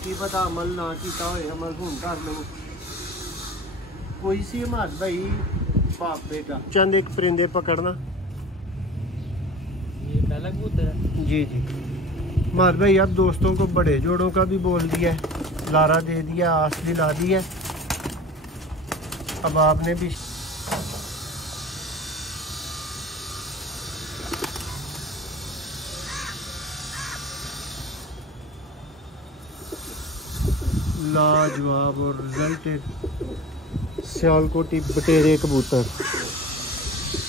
की पता अमल ना किया होए अमल हुण कर लो। कोई सी हमाद भाई बाप बेटा चंद एक परिंदे पकड़ना। ये पहला कबूतर है जी जी। हमाद भाई अब दोस्तों को बड़े जोड़ों का भी बोल दिया है, लारा दे दिया, आस दिला दी है। अब आपने भी लाजवाब और रिजल्ट सियालकोटी बटेरे कबूतर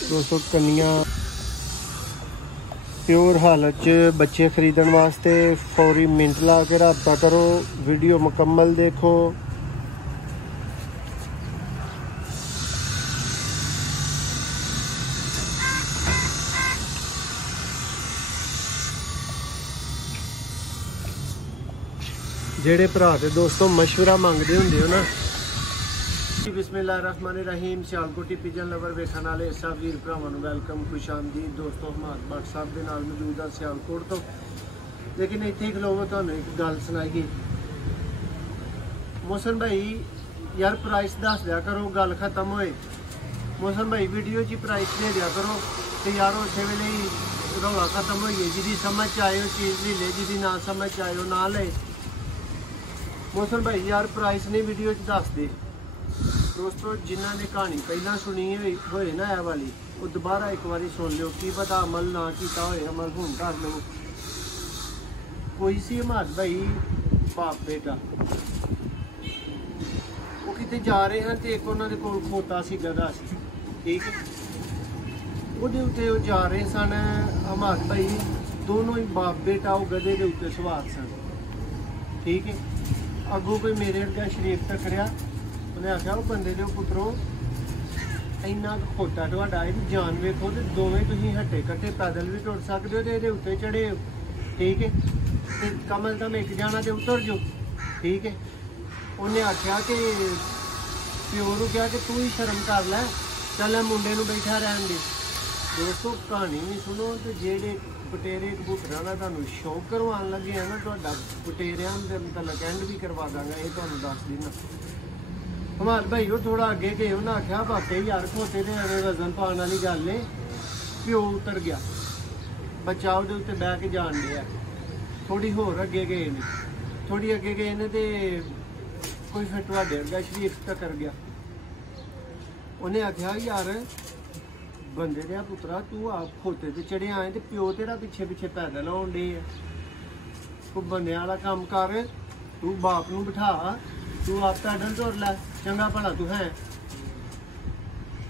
दोस्तों कन्या प्योर हालत च बच्चे खरीदने वास्ते फौरी मिनट ला के रब्ता करो, वीडियो मुकम्मल देखो। जेड़े भरा ते दोस्तों मशवरा मंगते होंगे हो ना, बिस्मिल्लाहिर्रहमानिर्रहीम। सियालकोटी पिजन लवर वेखण वाले सब वीर भरावां नूं वेलकम, खुश आमदीद। दोस्तों हमाद भट्ट साहब दे नाल मौजूद आ सियालकोट तो, लेकिन इत्थे ही खलोवो तुहानूं एक गल सुनाईए। मोहसन भाई यार प्राइस दस दिया करो, गल खत्म होए। मोहसन भाई वीडियो च प्राइस दे दिया करो तो यार उस वेले ही रौला खत्म होइए। जिहदी समझ आए वो चीज़ ले ले, जिहदी ना समझ आए वो ना ले। मोहसन भाई यार प्राइस नहीं वीडियो च दस दे। दोस्तों जिन्हों ने कहानी पहला सुनी होए ना यह वाली, वो दोबारा एक बार सुन लो, की पता अमल ना किया होए अमल हुण कर लो। कोई सी हमाद भाई बाप बेटा वो किते जा रहे हैं तो एक उन्होंने कोल खोता सी गधा सी, ठीक है। ਉਹਦੇ ਉੱਤੇ ਉਹ जा रहे सन हमाद भाई दोनों ही बाप बेटा वो गधे के उत्ते सवार सन, ठीक है। अगों कोई मेरे वर्गा शरीफ टकरिया, उन्हें आख्या वो बंदे दे पुत्रो इन्ना खोटा तुहाडा इहदी जान वेखो ते दोवें तुसीं हट्टे कट्टे पैदल भी टुर सकदे हो ते इहदे उत्ते चढ़े हो, ठीक है। ते कम अज कम एक जाना ते उतर जो, ठीक है। उन्हें आख्या कि प्यो नूं कहा कि तू ही शर्म कर लै, चल मुंडे नूं बैठा रहन दे। दोस्तों कहानी भी सुनो तो जेडे बटेरे कबूतरां दा तुहानूं शौक करवान लगे हैं ना, तुहाडा बटेरियां दे मतलब एंड भी करवा दांगा, ये तुहानूं दस देना। हमाद भाई वो थोड़ा अगे गए, उन्हें आख्या वाकई यार खोते दे एवें वजन पाने वाली गल है। प्यो उतर गया, बच्चा उहदे उत्ते बह के जान दिया। थोड़ी होर अगे गए ने, थोड़ी अगे गए ने ते कोई फिर तुहाडे वर्गा शरीफ टक्कर गया। उन्हें आख्या यार बंदे दे पुत्रा तू आप खोते ते चढ़िया आए तो प्यो तेरा पिछे पिछे पैदल आउण डे है। तू बंदे वाला काम कर, तू बाप नूं बिठा, तू आप पैदल तुर लै, चंगा भला तू है।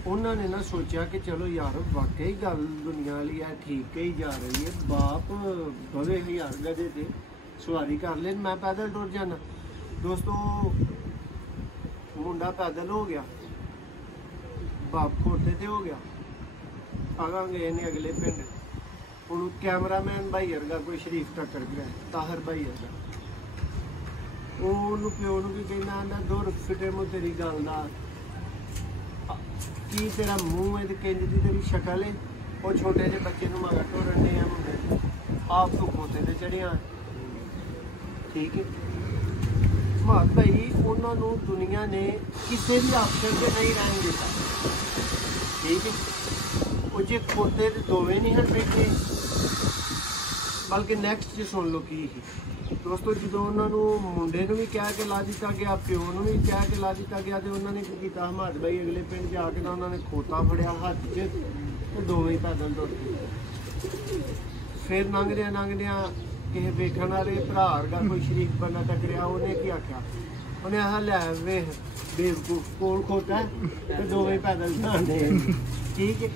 उन्होंने ना सोचा कि चलो यार वाकई गल दुनिया वाली है, ठीक कही जा रही है। बाप बवे यार गधे ते सवारी कर ले, मैं पैदल टुर जाना। दोस्तों मुंडा पैदल हो गया, बाप खोते ते हो गया। आगा गए ने अगले पिंड, हूँ कैमरामैन भाई वर्गा कोई शरीफ टक्कर गया, ताहर भाई वर्गा। वो प्यो नूं भी कहना आंदा दुर फिटे मूँह तेरी गल दा, की तेरा मूँह है किंज दी तेरी शक्ल है। वो छोटे जे बच्चे नूं मगर टोरन दे मुंडे, आप तू खोते ते चढ़िया, ठीक है। हमाद भाई उन्होंने दुनिया ने किसी भी ऑप्शन से नहीं रहन दिता, ठीक है। वो जे खोते दोवें नहीं हट बैठे, बल्कि नैक्सट च सुन लो की दोस्तों जो उन्होंने मुंडे भी कह के ला दिता गया, प्यो भी कह के ला दिता गया, तो उन्होंने की किया हमाद भाई अगले पिंड जाके ना उन्होंने खोता फड़िया हाथ च तो दोवें पैदल तुर गए। फिर लंघदिया किसी वेखण वाले भरा वर्गा कोई शरीफ बंदा टकरिया, उन्हें की आख्या, उन्हें आह लै वेख बेवकूफ कोल खोता है तो दोवें पैदल जान दे, ठीक है।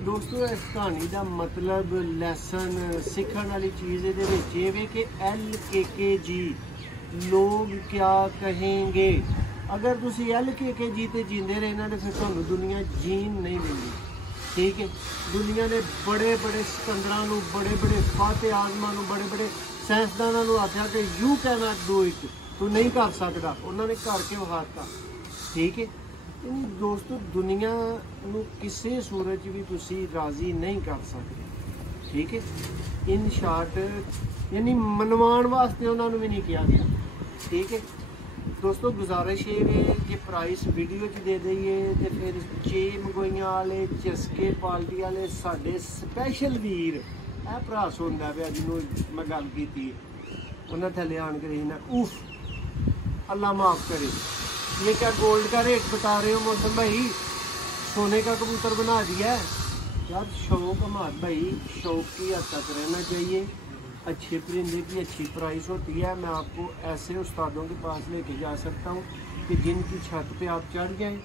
दोस्तों इस कहानी का मतलब लैसन सीखने वाली चीज़ ये कि LKKG लोग क्या कहेंगे। अगर तुम LKKG ते जींदे रहना तो फिर तुहानूं दुनिया जीन नहीं मिलनी, ठीक है। दुनिया ने बड़े बड़े सिकंदरां नूं, बड़े बड़े फाते आजमां नूं, बड़े बड़े साइंसदानां नूं आख्या कि you can not do it, तू नहीं कर सकता, उन्होंने करके विखाता, ठीक है। दोस्तों दुनिया नूं किसी सूरत भी तुसी राज़ी नहीं कर सकते, ठीक है। इन शार्ट यानी मनवाण वास्ते उन्होंने भी नहीं किया गया, ठीक है दोस्तों, गुजारिश ये प्राइस वीडियो च दे दईए तो फिर चे मंगोइयां वाले चस्के पार्टी वाले साडे स्पैशल वीर ए भरा सुनदा पिया जिन्हों मैं गल की उन्हें थले आन कर ना उफ अल्लाह माफ़ करे, ये क्या गोल्ड का रेट बता रहे हो मौसम भाई, सोने का कबूतर बना दिया है यार। शौक हमारे भाई, शौक की हद तक रहना चाहिए। अच्छे परिंदे की अच्छी प्राइस होती है। मैं आपको ऐसे उस्तादों के पास लेके जा सकता हूँ कि जिनकी छत पे आप चढ़ जाएं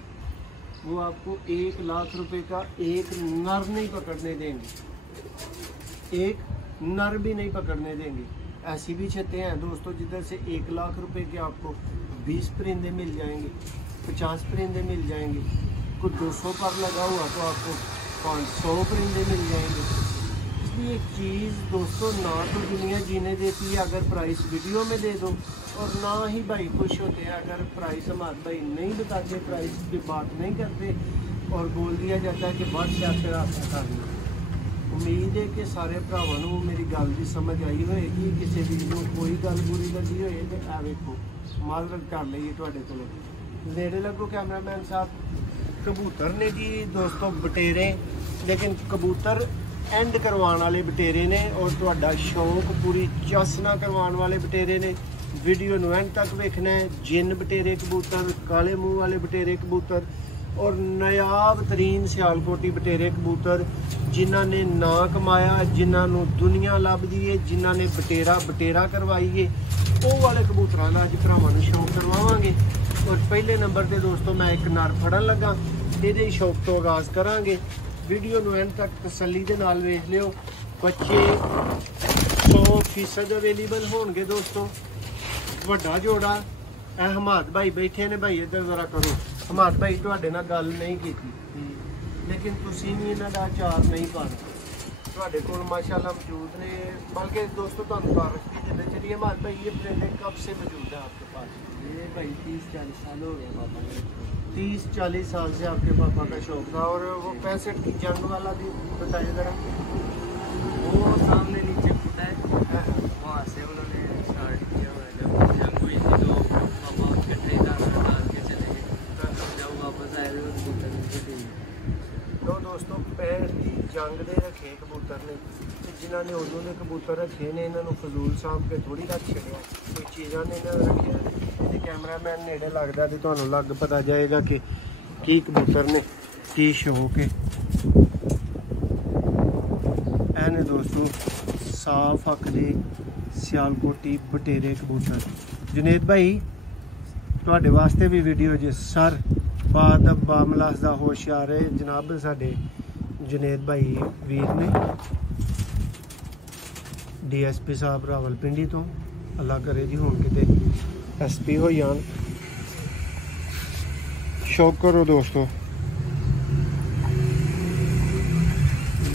वो आपको 1 लाख रुपए का एक नर नहीं पकड़ने देंगे, एक नर भी नहीं पकड़ने देंगे। ऐसी भी छतें हैं दोस्तों जिधर से 1 लाख रुपए के आपको 20 परिंदे मिल जाएंगे, 50 परिंदे मिल जाएंगे, कुछ 200 पर लगा हुआ तो आपको 500 परिंदे मिल जाएंगे। इसलिए एक चीज़ दोस्तों ना तो दुनिया जीने देती है अगर प्राइस वीडियो में दे दो, और ना ही भाई खुश होते हैं अगर प्राइस हमारे भाई नहीं बताते, प्राइस की बात नहीं करते और बोल दिया जाता है कि व्हाट्सएप पर रास्ता कर लो। उम्मीद है कि सारे भरावां नूं मेरी गल की समझ आई होएगी। किसी भी नूं कोई गल बुरी लगी होए तो आ वेखो माजरत कर लईए तुहाडे कोलों। नेड़े लगो कैमरामैन साहब। कबूतर ने जी दोस्तों बटेरे, लेकिन कबूतर एंड करवाने वाले बटेरे ने और तुहाडा शौक पूरी चस ना करवाने वाले बटेरे ने। वीडियो नूं एंड तक वेखना है। जिन बटेरे कबूतर, काले मूँह वाले बटेरे कबूतर और नायाब तरीन सियालकोटी बटेरे कबूतर जिन्हों ने ना कमाया, जिन्होंने दुनिया लभदी है, जिन्होंने बटेरा बटेरा करवाई है, वो वाले कबूतरों का अज भरावां नूं शौक करवावांगे। और पहले नंबर पर दोस्तों मैं एक नर फड़न लगा, ये शौक तो आगाज़ करांगे। वीडियो नूं एंड तक तसल्ली दे नाल वेख लियो। बच्चे 100% अवेलेबल होंगे दोस्तों। वड्डा जोड़ा ए हमाद भाई बैठे ने, भाई इधर जरा करो। हमाद भाई तुहाडे नाल गल नहीं की, लेकिन तुसीं भी इन्हां दा अचार नहीं पाना। तुहाडे कोल माशाअल्लाह मौजूद ने, बल्कि दोस्तों तुहानूं तारीफ भी देना चाहिए। हमाद भाई ये परिंदे कब से मौजूद है आपके पास? ये भाई 30-40 साल हो गए पापा ने। 30-40 साल से आपके पापा का शौक था। और वो 65 की जंग वाला भी बताइए जरा। वो सामने नीचे फूटा है, वहाँ से उन्होंने स्टार्ट किया हुआ है। जब जंग हुई थी तो पापा इकट्ठे दाना डाल के चले गए, जब वापस आए तो कबूतर नीचे थे। तो दोस्तों 65 की जंग दे रखे कबूतर ने, जिन्होंने उन्होंने कबूतर रखे ने इन्होंने फजूल साहब के थोड़ी रख छड़िया, कोई चीज़ा ने इन्होंने रखे। ये कैमरामैन नेड़े लगता तो तुहानूं लग पता जाएगा कि की कबूतर ने की शौक है। ऐने दोस्तों साफ अख दे सियालकोटी बटेरे कबूतर। जुनेद भाई तुहाडे वास्ते भी वीडियो जे सर बादब बामलास दा होशियार है जनाब साडे जुनेद भाई वीर ने, DSP साहब रावलपिंडी तो। अल्लाह करे जी हुण किते SP हो जान। शौक करो दोस्तों।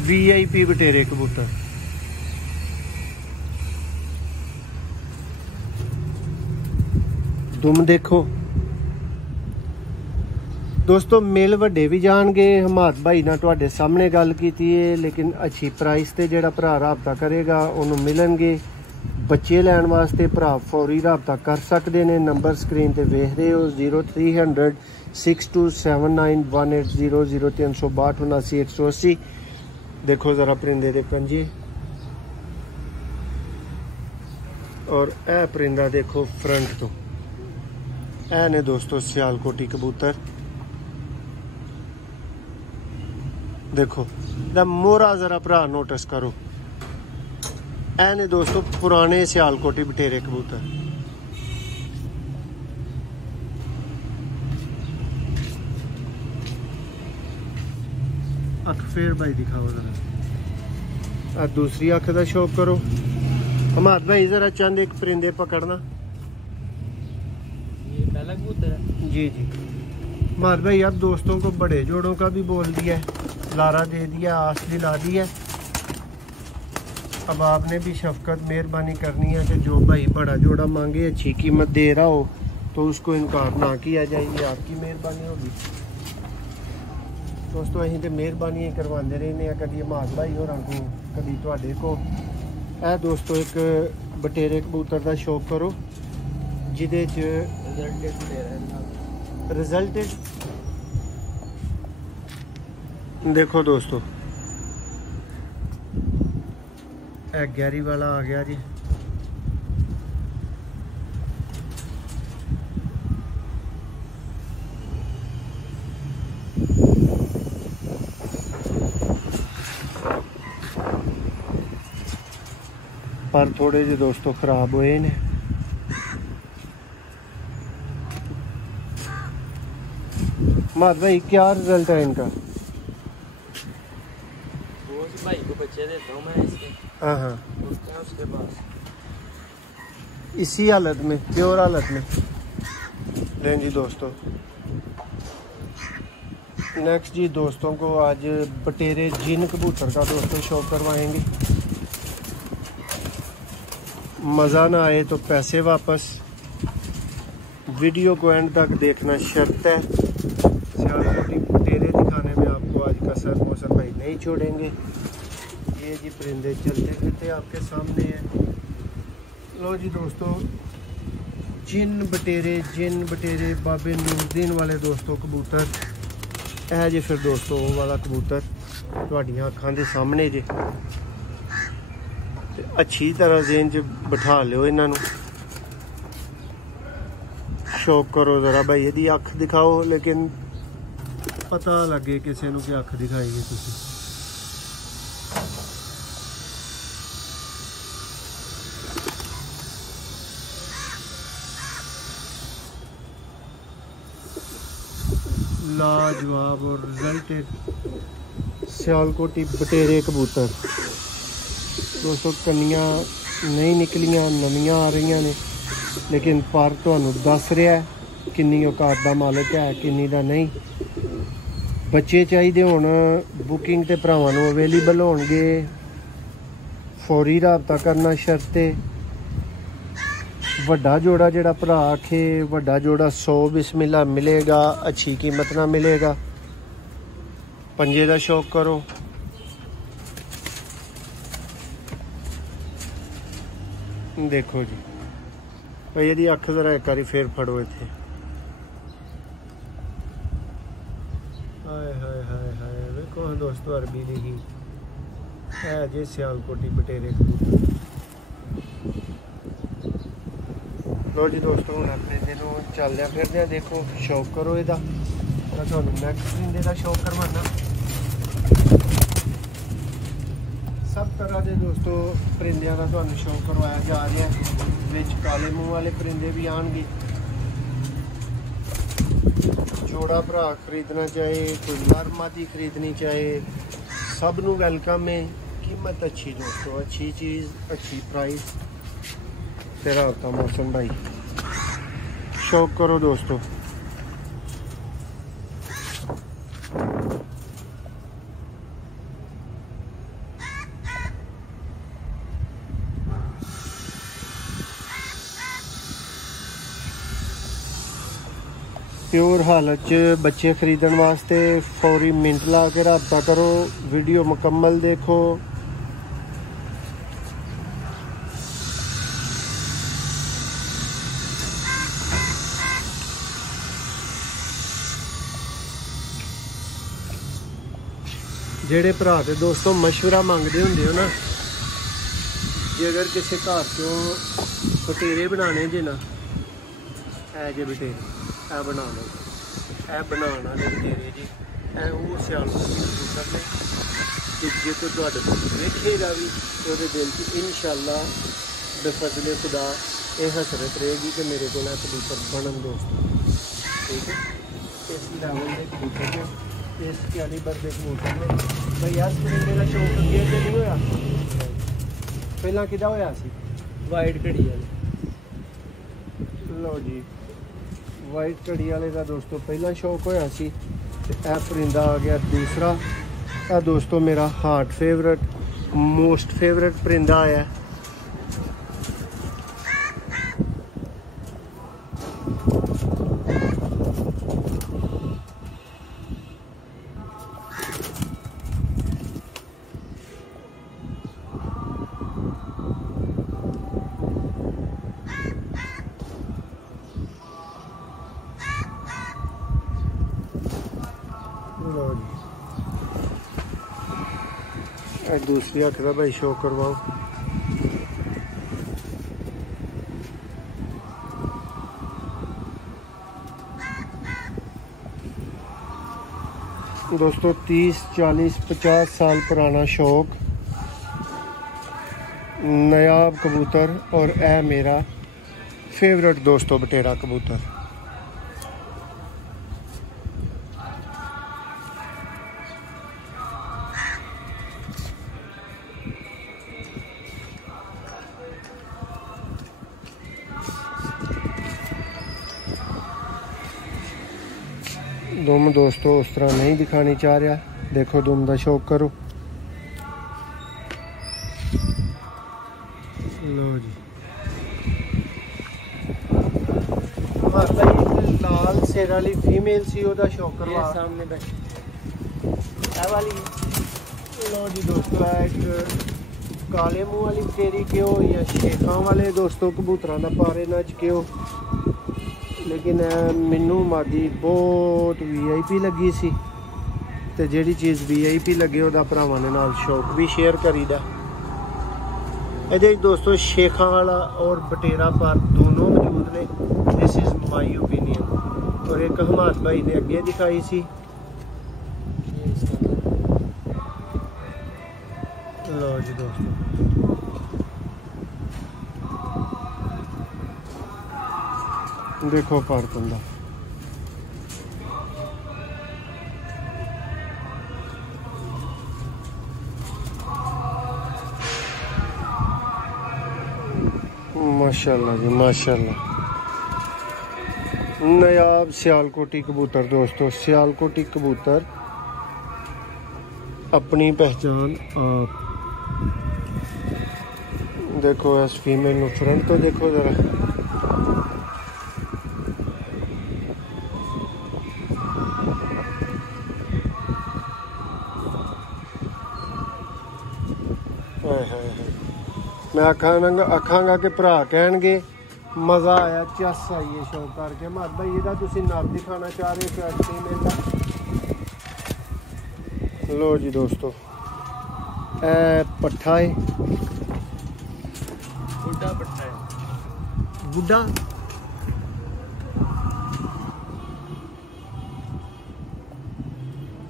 VIP बटेरे कबूतर दुम देखो दोस्तों। मेल वड्डे भी जाणगे। हमाद भाई ना तुहाडे सामने गल कीती है, लेकिन अच्छी प्राइस ते जेड़ा भरा राबता करेगा उन्होंने मिलणगे। बच्चे लैण वास्ते भरा फौरी राबता कर सकते हैं। नंबर स्क्रीन ते वेख रहे हो 0300 6279 180 0362 79 180। देखो ज़रा परिंदे दे पंजे, और ए परिंदा देखो फ्रंट तो। ए ने दोस्तों सियालकोटी कबूतर देखो, मोहरा जरा भरा नोटिस करो। ए ने दोस्तों पुराने सियालकोटी बटेरे कबूतर। अख फिर भाई दिखाओ जरा। दूसरी अख का शौक करो। हमाद भाई जरा चंद एक परिंदे पकड़ना। ये पहला कबूतर है जी जी। हमाद भाई अब दोस्तों को बड़े जोड़ों का भी बोल दिया है, लारा दे दिया, आस दिला दी है। अब आपने भी शफकत मेहरबानी करनी है कि जो भाई बड़ा जोड़ा मांगे, अच्छी कीमत दे रहा हो तो उसको इनकार ना किया जाए। ये आपकी मेहरबानी होगी दोस्तों। अं तो मेहरबानी करवाते रहने, कभी हमाद भाई होर को, कभी तुहाडे को। ए दोस्तों एक बटेरे कबूतर का शौक करो। जिदे च रिजल्टेड ले रहे हैं। रिजल्टेड देखो दोस्तों, गैरी वाला आ गया जी। पर थोड़े जे दोस्तों खराब हुए ने। मात भाई क्या रिजल्ट है इनका? वो उस भाई को बच्चे देता हूँ मैं इसके। हाँ हाँ, उसके पास इसी हालत में, प्योर हालत में। लें जी दोस्तों, नेक्स्ट जी दोस्तों को आज बटेरे जिन कबूतर का दोस्तों शो करवाएंगे। मज़ा ना आए तो पैसे वापस। वीडियो को एंड तक देखना शर्त है। सियालकोटी बटेरे दिखाने में आपको आज कसर मौसम भाई नहीं छोड़ेंगे। ये जी परिंदे चलते फिरते आपके सामने हैं। लो जी दोस्तों, जिन बटेरे बाबे नूरदीन वाले दोस्तों कबूतर है जी। फिर दोस्तों वो वाला कबूतर तुहाडियां अखां दे सामने जे। अच्छी तरह जेन च बिठा लियो इन्हां नूं। शौक करो ज़रा भाई, यदि अख दिखाओ, लेकिन पता लगे किसी नूं कि अख दिखाएगी तुसीं। लाजवाब और रिजल्टेड सियालकोटी बटेरे कबूतर दोस्तों। कन्नियां नहीं निकलियां, नवियां आ रही ने, लेकिन पर तुहानूं दस रहा है किन्नी औकात दा मालिक है, किन्नी दा नहीं। बच्चे चाहिए होण बुकिंग ते भरावां नूं अवेलेबल होणगे। फौरी राबता करना शर्त है। वड्डा जोड़ा जिहड़ा भरा आखे वड्डा जोड़ा 100 बिस्मिल्लाह मिलेगा, अच्छी कीमत ना मिलेगा। पंजे दा शौक करो। देखो जी भाई, यदि अख जरा एक बारी फिर फड़ो इत्थे। हाय हाय हाय हाय, देखो दोस्तों अरबी दी है जे सियालकोटी बटेरे कबूतर। लो जी दोस्तों, हम अपने दिनों चलदे फिरदे देखो शौक करो इहदा। मैं तुहानूं नेक्स्ट परिंदे दा शौक करवाना। सब तरह के दोस्तों परिंदियां दा तुहानूं शौक करवाया जा रहा है। विच काले मूँह वाले परिंदे भी आएंगे। जोड़ा भरा खरीदना चाहे, कोई नर मादी खरीदनी चाहे, सब नूं वेलकम है। कीमत अच्छी दोस्तों, अच्छी चीज़, अच्छी प्राइस। तेरा होता मौसम भाई, शौक करो दोस्तों। प्योर हालत च बच्चे खरीदने वास्ते फौरी मिनट ला के रब्ता करो। वीडियो मुकम्मल देखो। जेड़े भरा ते दोस्तों मशवरा मंगते होंगे हो ना, जे अगर किसी घर चो बटेरे बनाने जे ना, ऐ जे बटेरे ऐ बना लो, ऐ बनाना वाले बटेरे जी, ऐ वो सियालकोटी कबूतर ने कि जे तो तुहाडे वेखेगा भी तो दिल च इंशाअल्लाह बेफजले खुदा ये हसरत रहेगी कि मेरे को कबूतर बनन दोस्तों। ठीक है, इस लेवल के कबूतर इस कैलिबर के कबूतर ने भाई इस परिंदे का शौक अगे तो नहीं होया, पहला किदा होया सी? वाइट घड़ी वाले। लो जी, वाइट घड़ी वाले का दोस्तों पहला शौक होया सी। ए परिंदा आ गया दूसरा। ए दोस्तों मेरा हार्ट फेवरेट, मोस्ट फेवरेट परिंदा आया। दूसरी हथ का भाई शो करवाओ। दोस्तों 30, 40, 50 साल पुराना शौक, नायाब कबूतर और ए मेरा फेवरेट दोस्तों बटेरा कबूतर। दुम दोस्तों उस तरह नहीं दिखानी चाह रहा, देखो दुम का शौक करो। लो जी लाल सिर वाली फीमेल सी ओदा शौक करवा सामने बैठी वाली। लो जी दोस्तों एक काले मुंह वाली तेरी क्यों या शेखा वाले दोस्तों कबूतरों का पारे नच क्यों, लेकिन मैनू मादी बहुत VIP लगी सी ते जेड़ी चीज़ VIP लगे ओदा भरावां दे नाल शौक भी शेयर करीदा। ये दोस्तों शेखा वाला और बटेरा पर दोनों मौजूद ने, दिस इज़ माई ओपिनियन। और एक हमाद भाई ने अगे दिखाई सी। लो जी दोस्तों देखो पर बंदा माशाल्लाह जी माशाल्लाह। नायाब सियालकोटी कबूतर दोस्तों, सियालकोटी कबूतर अपनी पहचान आप। देखो इस फीमेल नु फ्रंट तो देखो जरा, मैं आखांगा कि भरा कहणगे मज़ा आया, चस आई है शौक करके। मत भाई ਇਹਦਾ ਤੁਸੀਂ ਨਰ दिखाना चाह रहे हो तो फीमेल का। लो जी दोस्तों ए पट्ठा है, बुढ़ा पट्ठा है, बुढ़ा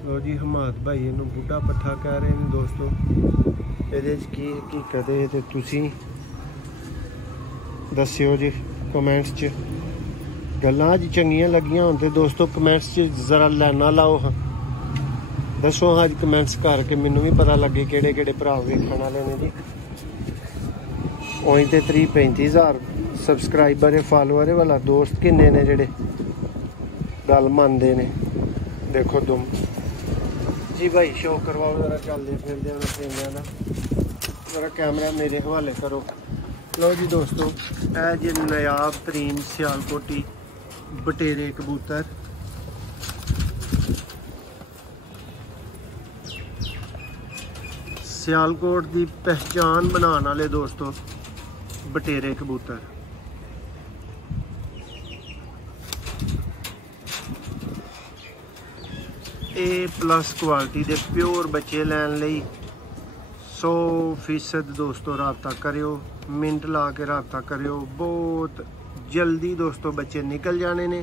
लो जी हमाद भाई इनू बुढ़ा पट्ठा कह रहे हैं दोस्तों। ਇਹਦੇ 'ਚ ਕੀ ਹਕੀਕਤ ਹੈ ਤੇ ਤੁਸੀਂ ਦੱਸਿਓ ਜੀ ਕਮੈਂਟਸ 'ਚ। ਗੱਲਾਂ ਅੱਜ ਚੰਗੀਆਂ ਲੱਗੀਆਂ ਹੋਣ ਤੇ ਦੋਸਤੋ ਕਮੈਂਟਸ 'ਚ ਜ਼ਰਾ ਲਾਈਨਾਂ ਲਾਓ ਹਾਂ, ਦੱਸੋ ਹਾਂ ਅੱਜ ਕਮੈਂਟਸ ਕਰਕੇ ਮੈਨੂੰ ਵੀ ਪਤਾ ਲੱਗੇ ਕਿਹੜੇ ਕਿਹੜੇ ਭਰਾ ਵੇਖਣ ਵਾਲੇ ਨੇ ਜੀ। ਉਹੀ ਤੇ 30-35,000 ਸਬਸਕ੍ਰਾਈਬਰ ਹੈ, ਫਾਲੋਅਰ ਹੈ ਵਾਲਾ ਦੋਸਤ ਕਿੰਨੇ ਨੇ ਜਿਹੜੇ ਗੱਲ ਮੰਨਦੇ ਨੇ। ਦੇਖੋ ਦੁਮ जी भाई शो करवाओ जरा, चलते फिरदे ट्रेनिया का जरा कैमरा मेरे हवाले करो। लो जी दोस्तों ए जी नायाब तरीन सियालकोटी बटेरे कबूतर, सियालकोट की पहचान बनाने वाले दोस्तों बटेरे कबूतर। A+ क्वालिटी के प्योर बच्चे लैन लई 100% दोस्तों रबता करियो, मिनट ला के रबता करियो। बहुत जल्दी दोस्तों बच्चे निकल जाने ने,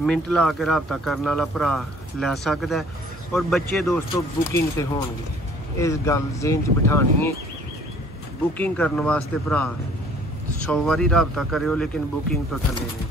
मिनट ला के रबता करने वाला भरा लै सकता है। और बच्चे दोस्तों बुकिंग ते होणगे, इस गल ज़हन च बिठानी है। बुकिंग करने वास्ते भरा 100 बारी रबता करियो, लेकिन बुकिंग तो थले नहीं।